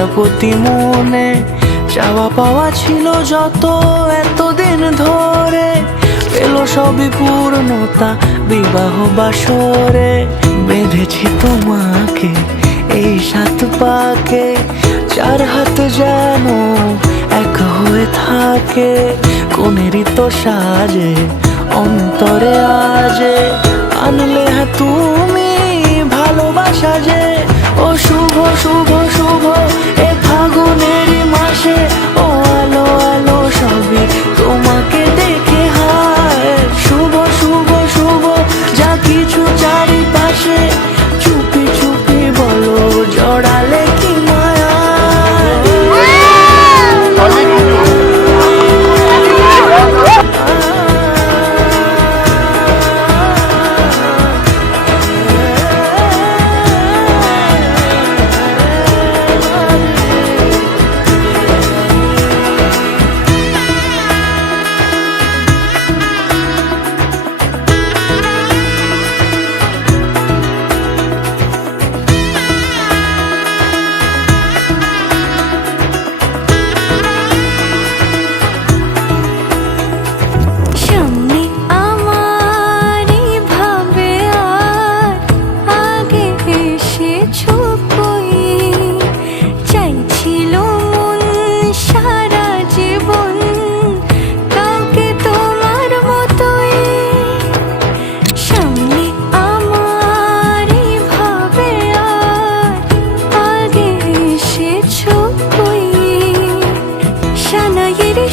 প্রজাপতি মনে চাওয়া পাওয়া ছিল যত এতদিন ধরে, পেল সবই পূর্ণতা বিবাহ বাসরে। বেঁধেছি তোমাকে এই 7 পাকে, 4 হাত যেন এক হয়ে থাকে। কোনেরই তো সাজে অন্তরে আজে, আনলে হ্যাঁ তুমি ভালোবাসা যে। ও শুভ শুভ শুভ এ ফাগুনেরই মাসে, ও আলো আলো সবই তোমাকে দেখে হায়। শুভ শুভ শুভ যা কিছু চারিপাশে, চুপি চুপি বলো জড়ালে কি মায়া।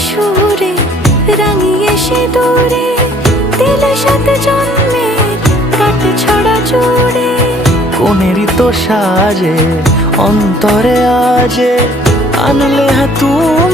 সুরে রাঙিয়ে সে দূরে দিলে 7 জন্মের কাট ছড়া জুড়ে। কোনেরই তো সাজে অন্তরে আজে, আনলে হ্যাঁ তুমি